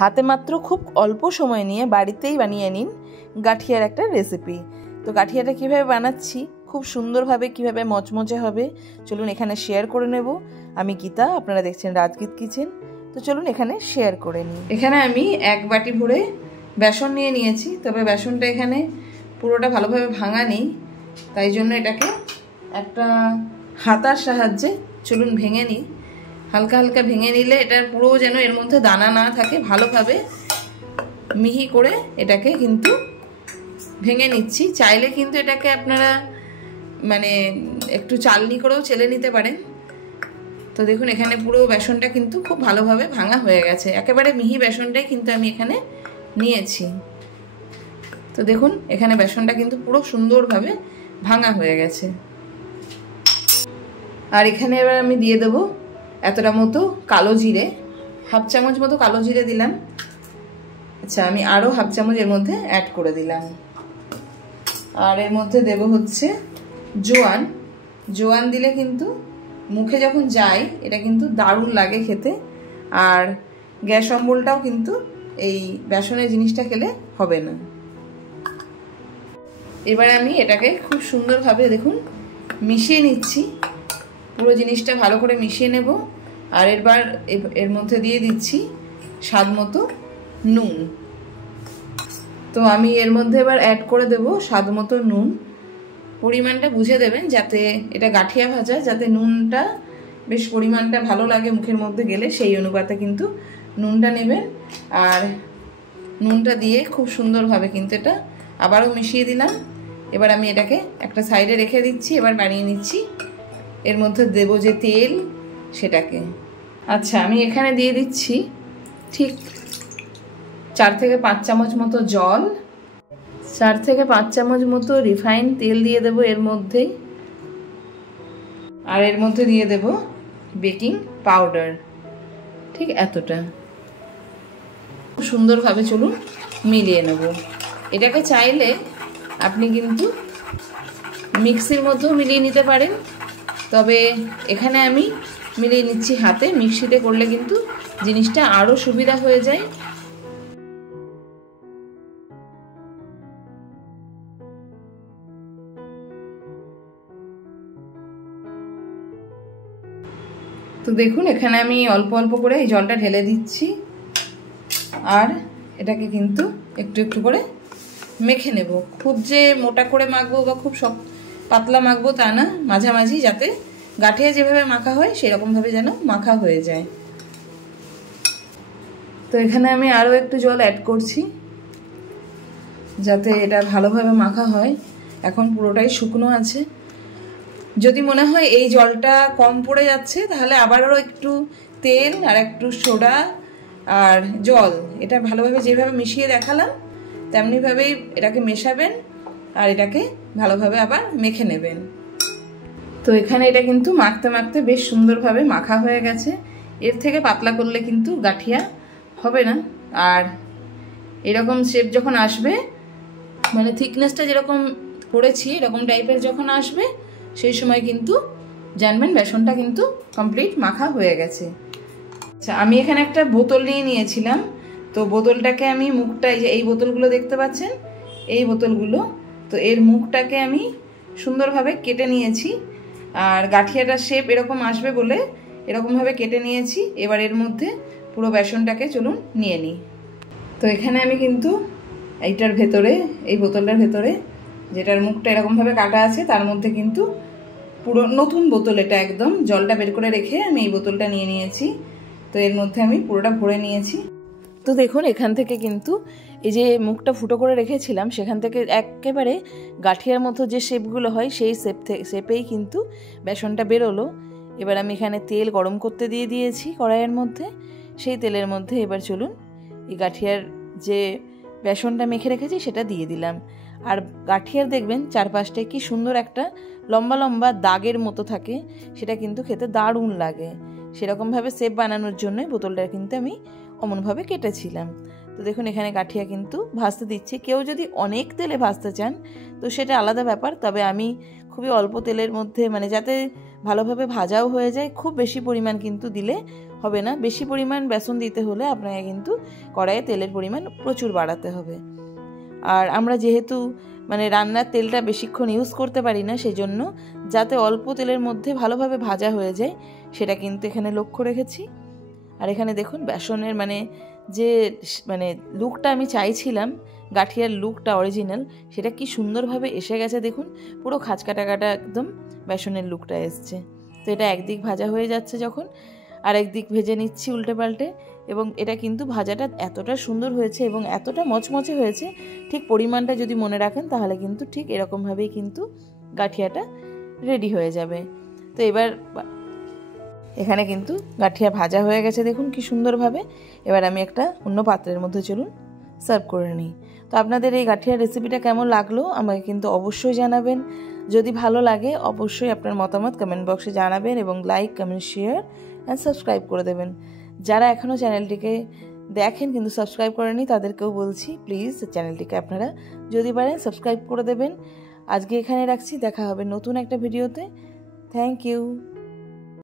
হাতে মাত্র খুব অল্প সময় নিয়ে বাড়িতেই বানিয়ে নিন গাঠিয়ার একটা রেসিপি। তো গাঠিয়াটা কীভাবে বানাচ্ছি, খুব সুন্দরভাবে কীভাবে মচমচে হবে, চলুন এখানে শেয়ার করে নেব। আমি গীতা, আপনারা দেখছেন রাজগীত কিচেন। তো চলুন এখানে শেয়ার করে নিই। এখানে আমি 1 বাটি ভরে বেসন নিয়ে নিয়েছি, তবে বেসনটা এখানে পুরোটা ভালোভাবে ভাঙা নেই, তাই জন্য এটাকে একটা হাতার সাহায্যে চলুন ভেঙে নিই। হালকা হালকা ভেঙে নিলে এটা পুরো যেন এর মধ্যে দানা না থাকে, ভালোভাবে মিহি করে এটাকে কিন্তু ভেঙে নিচ্ছি। চাইলে কিন্তু এটাকে আপনারা মানে একটু চালনি করেও চেলে নিতে পারেন। তো দেখুন এখানে পুরো বেসনটা কিন্তু খুব ভালোভাবে ভাঙা হয়ে গেছে, একেবারে মিহি বেসনটাই কিন্তু আমি এখানে নিয়েছি। তো দেখুন এখানে বেসনটা কিন্তু পুরো সুন্দরভাবে ভাঙা হয়ে গেছে। আর এখানে এবার আমি দিয়ে দেবো এতটা মতো কালো জিরে, 1/2 চামচ মতো কালো জিরে দিলাম। আচ্ছা, আমি আরও 1/2 চামচ এর মধ্যে অ্যাড করে দিলাম। আর এর মধ্যে দেব হচ্ছে জোয়ান। জোয়ান দিলে কিন্তু মুখে যখন যায় এটা কিন্তু দারুণ লাগে খেতে, আর গ্যাস অম্বলটাও কিন্তু এই বেসনের জিনিসটা খেলে হবে না। এবার আমি এটাকে খুব সুন্দরভাবে দেখুন মিশিয়ে নিচ্ছি, পুরো জিনিসটা ভালো করে মিশিয়ে নেব। আর এবার এর মধ্যে দিয়ে দিচ্ছি স্বাদ মতো নুন। তো আমি এর মধ্যে এবার অ্যাড করে দেব স্বাদ মতো নুন। পরিমাণটা বুঝে দেবেন, যাতে এটা গাঠিয়া ভাজা, যাতে নুনটা বেশ পরিমাণটা ভালো লাগে মুখের মধ্যে গেলে, সেই অনুপাতে কিন্তু নুনটা নেবেন। আর নুনটা দিয়ে খুব সুন্দরভাবে কিন্তু এটা আবারও মিশিয়ে দিলাম। এবার আমি এটাকে একটা সাইডে রেখে দিচ্ছি। এবার বানিয়ে নিচ্ছি এর মধ্যে দেব যে তেল, সেটাকে। আচ্ছা, আমি এখানে দিয়ে দিচ্ছি ঠিক 4 থেকে 5 চামচ মতো জল, 4 থেকে 5 চামচ মতো রিফাইন তেল দিয়ে দেব এর মধ্যেই। আর এর মধ্যে দিয়ে দেব বেকিং পাউডার, ঠিক এতটা। খুব সুন্দরভাবে চলুন মিলিয়ে নেব। এটাকে চাইলে আপনি কিন্তু মিক্সির মধ্যেও মিলিয়ে নিতে পারেন, তবে এখানে আমি মিলিয়ে নিচ্ছি হাতে। মিক্সিতে করলে কিন্তু জিনিসটা আরও সুবিধা হয়ে যায়। তো দেখুন এখানে আমি অল্প অল্প করে এই জলটা ঢেলে দিচ্ছি, আর এটাকে কিন্তু একটু একটু করে মেখে নেব। খুব যে মোটা করে মাখবো বা খুব পাতলা মাখবো তা না, মাঝামাঝি, যাতে গাঠিয়া যেভাবে মাখা হয় সেরকমভাবে যেন মাখা হয়ে যায়। তো এখানে আমি আরও একটু জল অ্যাড করছি, যাতে এটা ভালোভাবে মাখা হয়। এখন পুরোটাই শুকনো আছে। যদি মনে হয় এই জলটা কম পড়ে যাচ্ছে, তাহলে আবারও একটু তেল আর একটু সোডা আর জল, এটা ভালোভাবে যেভাবে মিশিয়ে দেখালাম তেমনিভাবেই এটাকে মেশাবেন, আর এটাকে ভালোভাবে আবার মেখে নেবেন। তো এখানে এটা কিন্তু মাখতে মাখতে বেশ সুন্দরভাবে মাখা হয়ে গেছে। এর থেকে পাতলা করলে কিন্তু গাঠিয়া হবে না। আর এরকম শেপ যখন আসবে, মানে থিকনেসটা যেরকম করেছি এরকম টাইপের যখন আসবে, সেই সময় কিন্তু জানবেন বেসনটা কিন্তু কমপ্লিট মাখা হয়ে গেছে। আচ্ছা, আমি এখানে একটা বোতল নিয়ে নিয়েছিলাম। তো বোতলটাকে আমি মুখটা, এই বোতলগুলো দেখতে পাচ্ছেন, এই বোতলগুলো, তো এর মুখটাকে আমি সুন্দরভাবে কেটে নিয়েছি। আর গাঠিয়াটার শেপ এরকম আসবে বলে এরকমভাবে কেটে নিয়েছি। এবার এর মধ্যে পুরো বেসনটাকে চলুন নিয়ে নিই। তো এখানে আমি কিন্তু এইটার ভেতরে, এই বোতলটার ভেতরে যেটার মুখটা এরকমভাবে কাটা আছে, তার মধ্যে কিন্তু পুরো নতুন বোতল, এটা একদম জলটা বের করে রেখে আমি এই বোতলটা নিয়ে নিয়েছি। তো এর মধ্যে আমি পুরোটা ভরে নিয়েছি। তো দেখুন এখান থেকে কিন্তু এই যে মুখটা ফুটো করে রেখেছিলাম, সেখান থেকে একেবারে গাঠিয়ার মতো যে শেপগুলো হয় সেই শেপেই কিন্তু বেসনটা বেরোলো। এবার আমি এখানে তেল গরম করতে দিয়ে দিয়েছি কড়াইয়ের মধ্যে। সেই তেলের মধ্যে এবার চলুন এই গাঠিয়ার যে বেসনটা মেখে রেখেছি সেটা দিয়ে দিলাম। আর গাঠিয়ার দেখবেন চারপাশটায় কি সুন্দর একটা লম্বা লম্বা দাগের মতো থাকে, সেটা কিন্তু খেতে দারুণ লাগে। সেরকমভাবে শেপ বানানোর জন্য বোতলটা কিন্তু আমি অমনভাবে কেটেছিলাম। তো দেখুন এখানে গাঠিয়া কিন্তু ভাজতে দিচ্ছি। কেউ যদি অনেক তেলে ভাজতে চান তো সেটা আলাদা ব্যাপার, তবে আমি খুবই অল্প তেলের মধ্যে, মানে যাতে ভালোভাবে ভাজাও হয়ে যায়। খুব বেশি পরিমাণ কিন্তু দিলে হবে না, বেশি পরিমাণ বেসন দিতে হলে আপনাকে কিন্তু কড়াইয়ে তেলের পরিমাণ প্রচুর বাড়াতে হবে। আর আমরা যেহেতু মানে রান্নার তেলটা বেশিক্ষণ ইউজ করতে পারি না, সেজন্য যাতে অল্প তেলের মধ্যে ভালোভাবে ভাজা হয়ে যায় সেটা কিন্তু এখানে লক্ষ্য রেখেছি। আর এখানে দেখুন বেসনের মানে যে মানে লুকটা আমি চাইছিলাম, গাঠিয়ার লুকটা অরিজিনাল, সেটা কি সুন্দরভাবে এসে গেছে। দেখুন পুরো খাঁচকাটা কাটা একদম বেসনের লুকটা এসছে। তো এটা একদিক ভাজা হয়ে যাচ্ছে যখন, আর একদিক ভেজে নিচ্ছি উল্টে পাল্টে। এবং এটা কিন্তু ভাজাটা এতটা সুন্দর হয়েছে এবং এতটা মচমচে হয়েছে, ঠিক পরিমাণটা যদি মনে রাখেন তাহলে কিন্তু ঠিক এরকমভাবেই কিন্তু গাঠিয়াটা রেডি হয়ে যাবে। তো এবার এখানে কিন্তু গাঠিয়া ভাজা হয়ে গেছে, দেখুন কি সুন্দরভাবে। এবার আমি একটা অন্য পাত্রের মধ্যে চলুন সার্ভ করে নিই। তো আপনাদের এই গাঠিয়ার রেসিপিটা কেমন লাগলো আমাকে কিন্তু অবশ্যই জানাবেন। যদি ভালো লাগে অবশ্যই আপনার মতামত কমেন্ট বক্সে জানাবেন এবং like, comment, share and subscribe করে দেবেন। যারা এখনও চ্যানেলটিকে দেখেন কিন্তু সাবস্ক্রাইব করেনি তাদেরকেও বলছি প্লিজ চ্যানেলটিকে আপনারা যদি পারেন সাবস্ক্রাইব করে দেবেন। আজকে এখানে রাখছি, দেখা হবে নতুন একটা ভিডিওতে। Thank you.